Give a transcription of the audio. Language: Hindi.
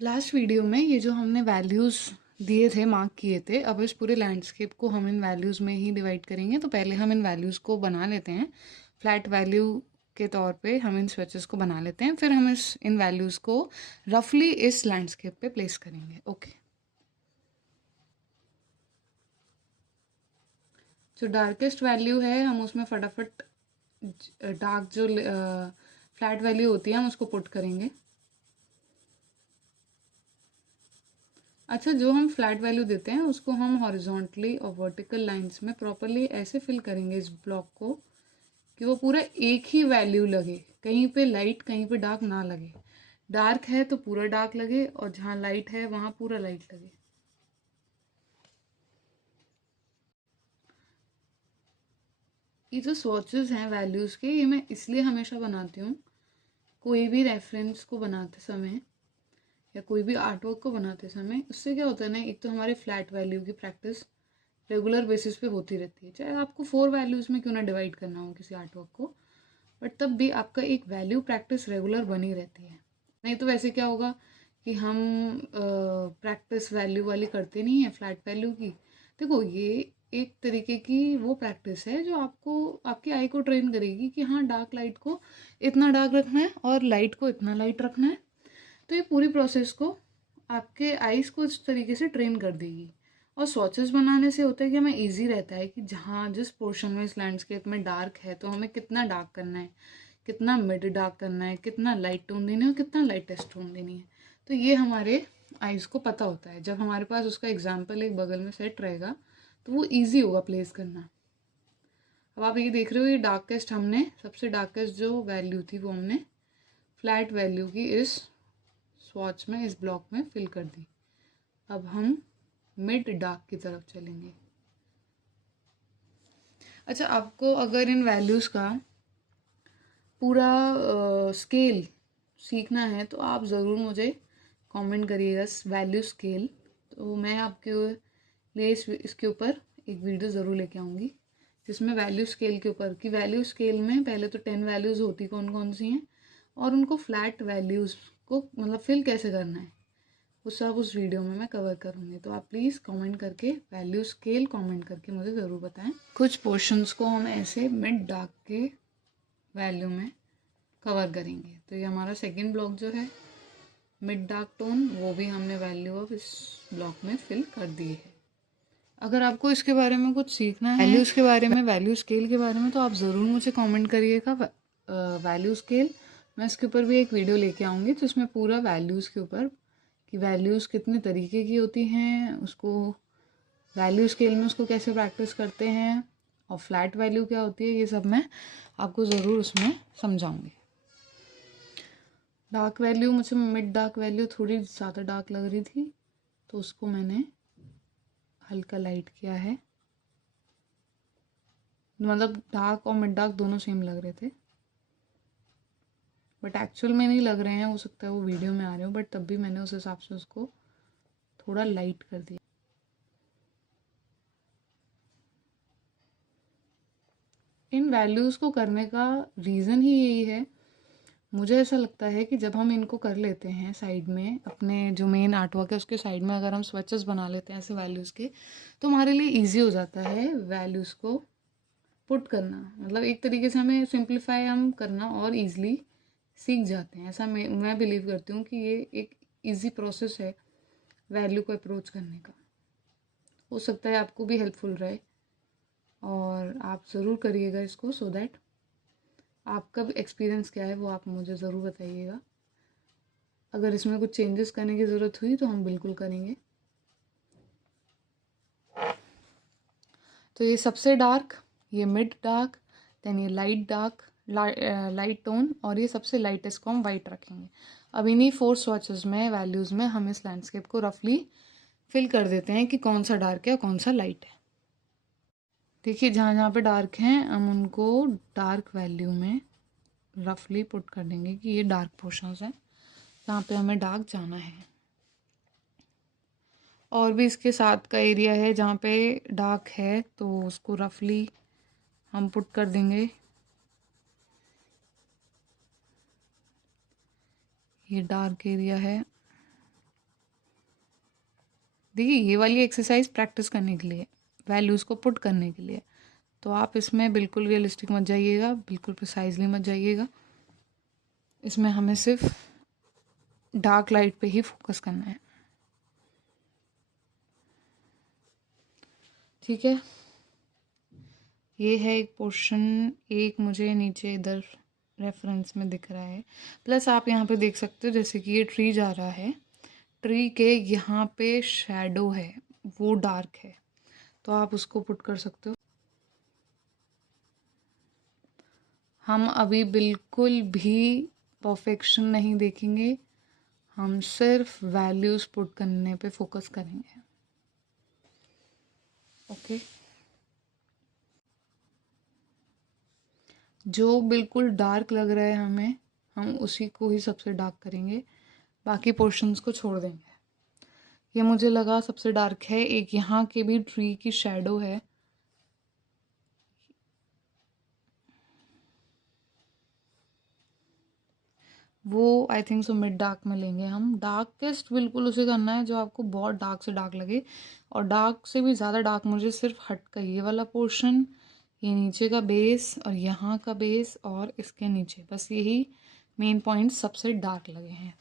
लास्ट वीडियो में ये जो हमने वैल्यूज़ दिए थे, मार्क किए थे, अब इस पूरे लैंडस्केप को हम इन वैल्यूज़ में ही डिवाइड करेंगे। तो पहले हम इन वैल्यूज़ को बना लेते हैं। फ्लैट वैल्यू के तौर पे हम इन स्विचेस को बना लेते हैं, फिर हम इन वैल्यूज़ को रफली इस लैंडस्केप पे प्लेस करेंगे। ओके, जो डार्केस्ट वैल्यू है हम उसमें फटाफट डार्क जो फ्लैट वैल्यू होती है हम उसको पुट करेंगे। अच्छा, जो हम फ्लैट वैल्यू देते हैं उसको हम हॉरिजॉन्टली और वर्टिकल लाइंस में प्रॉपरली ऐसे फिल करेंगे इस ब्लॉक को कि वो पूरा एक ही वैल्यू लगे, कहीं पे लाइट कहीं पे डार्क ना लगे। डार्क है तो पूरा डार्क लगे और जहाँ लाइट है वहाँ पूरा लाइट लगे। ये जो स्वॉचेस हैं वैल्यूज़ के, ये मैं इसलिए हमेशा बनाती हूँ, कोई भी रेफरेंस को बनाते समय या कोई भी आर्टवर्क को बनाते समय, उससे क्या होता है ना, एक तो हमारे फ्लैट वैल्यू की प्रैक्टिस रेगुलर बेसिस पे होती रहती है। चाहे आपको 4 वैल्यूज़ में क्यों ना डिवाइड करना हो किसी आर्टवर्क को, बट तब भी आपका एक वैल्यू प्रैक्टिस रेगुलर बनी रहती है। नहीं तो वैसे क्या होगा कि हम प्रैक्टिस वैल्यू वाली करते नहीं है फ्लैट वैल्यू की। देखो, ये एक तरीके की वो प्रैक्टिस है जो आपको आपकी आई को ट्रेन करेगी कि हाँ, डार्क लाइट को इतना डार्क रखना है और लाइट को इतना लाइट रखना है। तो ये पूरी प्रोसेस को आपके आइज़ को इस तरीके से ट्रेन कर देगी। और स्वॉचेस बनाने से होता है कि हमें ईजी रहता है कि जहाँ जिस पोर्शन में इस लैंडस्केप में डार्क है तो हमें कितना डार्क करना है, कितना मिड डार्क करना है, कितना लाइट टोन देनी है और कितना लाइटेस्ट टोन देनी है। तो ये हमारे आइज़ को पता होता है। जब हमारे पास उसका एग्जाम्पल एक बगल में सेट रहेगा तो वो ईजी होगा प्लेस करना। अब आप ये देख रहे हो, ये डार्केस्ट हमने सबसे डार्केस्ट जो वैल्यू थी वो हमने फ्लैट वैल्यू की इस स्वॉच में, इस ब्लॉक में फिल कर दी। अब हम मिड डार्क की तरफ चलेंगे। अच्छा, आपको अगर इन वैल्यूज़ का पूरा स्केल सीखना है तो आप ज़रूर मुझे कमेंट करिएगा वैल्यू स्केल। तो मैं आपके लिए इसके ऊपर एक वीडियो ज़रूर लेके आऊँगी जिसमें वैल्यू स्केल के ऊपर कि वैल्यू स्केल में पहले तो 10 वैल्यूज़ होती कौन कौन सी हैं और उनको फ्लैट वैल्यूज़ को मतलब फिल कैसे करना है, वो सब उस वीडियो में मैं कवर करूँगी। तो आप प्लीज़ कमेंट करके वैल्यू स्केल कमेंट करके मुझे ज़रूर बताएं। कुछ पोर्शंस को हम ऐसे मिड डार्क के वैल्यू में कवर करेंगे। तो ये हमारा सेकंड ब्लॉक जो है मिड डार्क टोन, वो भी हमने वैल्यू ऑफ इस ब्लॉक में फिल कर दी है। अगर आपको इसके बारे में कुछ सीखना है, वैल्यूज़ के बारे में, वैल्यू स्केल के बारे में, तो आप ज़रूर मुझे कमेंट करिएगा। वैल्यू स्केल मैं इसके ऊपर भी एक वीडियो लेके आऊँगी जिसमें पूरा वैल्यूज़ के ऊपर कि वैल्यूज़ कितने तरीके की होती हैं, उसको वैल्यू स्केल में उसको कैसे प्रैक्टिस करते हैं और फ्लैट वैल्यू क्या होती है, ये सब मैं आपको ज़रूर उसमें समझाऊंगी। डार्क वैल्यू, मुझे मिड डार्क वैल्यू थोड़ी ज़्यादा डार्क लग रही थी तो उसको मैंने हल्का लाइट किया है। मतलब डार्क और मिड डार्क दोनों सेम लग रहे थे बट एक्चुअल में नहीं लग रहे हैं, हो सकता है वो वीडियो में आ रहे हो, बट तब भी मैंने उस हिसाब से उसको थोड़ा लाइट कर दिया। इन वैल्यूज़ को करने का रीज़न ही यही है, मुझे ऐसा लगता है कि जब हम इनको कर लेते हैं साइड में, अपने जो मेन आर्टवर्क है उसके साइड में अगर हम स्विचेस बना लेते हैं ऐसे वैल्यूज़ के, तो हमारे लिए इजी हो जाता है वैल्यूज़ को पुट करना। मतलब एक तरीके से हमें सिंप्लीफाई हम करना और ईजिली सीख जाते हैं। ऐसा मैं बिलीव करती हूँ कि ये एक ईजी प्रोसेस है वैल्यू को अप्रोच करने का। हो सकता है आपको भी हेल्पफुल रहे और आप ज़रूर करिएगा इसको, सो दैट आपका भी एक्सपीरियंस क्या है वो आप मुझे ज़रूर बताइएगा। अगर इसमें कुछ चेंजेस करने की ज़रूरत हुई तो हम बिल्कुल करेंगे। तो ये सबसे डार्क, ये मिड डार्क, देन ये लाइट डार्क, लाइट टोन, और ये सबसे लाइटेस्ट को हम वाइट रखेंगे। अब इन्हीं 4 स्वॉचेस में, वैल्यूज़ में हम इस लैंडस्केप को रफली फिल कर देते हैं कि कौन सा डार्क है और कौन सा लाइट है। देखिए, जहाँ जहाँ पे डार्क हैं हम उनको डार्क वैल्यू में रफली पुट कर देंगे कि ये डार्क पोर्शंस हैं जहाँ पे हमें डार्क जाना है। और भी इसके साथ का एरिया है जहाँ पे डार्क है तो उसको रफली हम पुट कर देंगे। ये डार्क एरिया है, देखिए ये वाली एक्सरसाइज प्रैक्टिस करने के लिए, वैल्यूज़ को पुट करने के लिए, तो आप इसमें बिल्कुल रियलिस्टिक मत जाइएगा, बिल्कुल प्रिसाइजली मत जाइएगा। इसमें हमें सिर्फ डार्क लाइट पे ही फोकस करना है, ठीक है। ये है एक पोर्शन, एक मुझे नीचे इधर रेफरेंस में दिख रहा है। प्लस आप यहाँ पे देख सकते हो जैसे कि ये ट्री जा रहा है, ट्री के यहाँ पे शैडो है वो डार्क है, तो आप उसको पुट कर सकते हो। हम अभी बिल्कुल भी परफेक्शन नहीं देखेंगे, हम सिर्फ वैल्यूज़ पुट करने पे फोकस करेंगे, ओके। जो बिल्कुल डार्क लग रहा है हमें, हम उसी को ही सबसे डार्क करेंगे, बाकी पोर्शंस को छोड़ देंगे। ये मुझे लगा सबसे डार्क है। एक यहाँ के भी ट्री की शैडो है, वो I think so mid dark में लेंगे हम। डार्केस्ट बिल्कुल उसे करना है जो आपको बहुत डार्क से डार्क लगे, और डार्क से भी ज़्यादा डार्क मुझे सिर्फ हट का ये वाला पोर्शन, ये नीचे का बेस और यहाँ का बेस और इसके नीचे, बस यही मेन पॉइंट सबसे डार्क लगे हैं।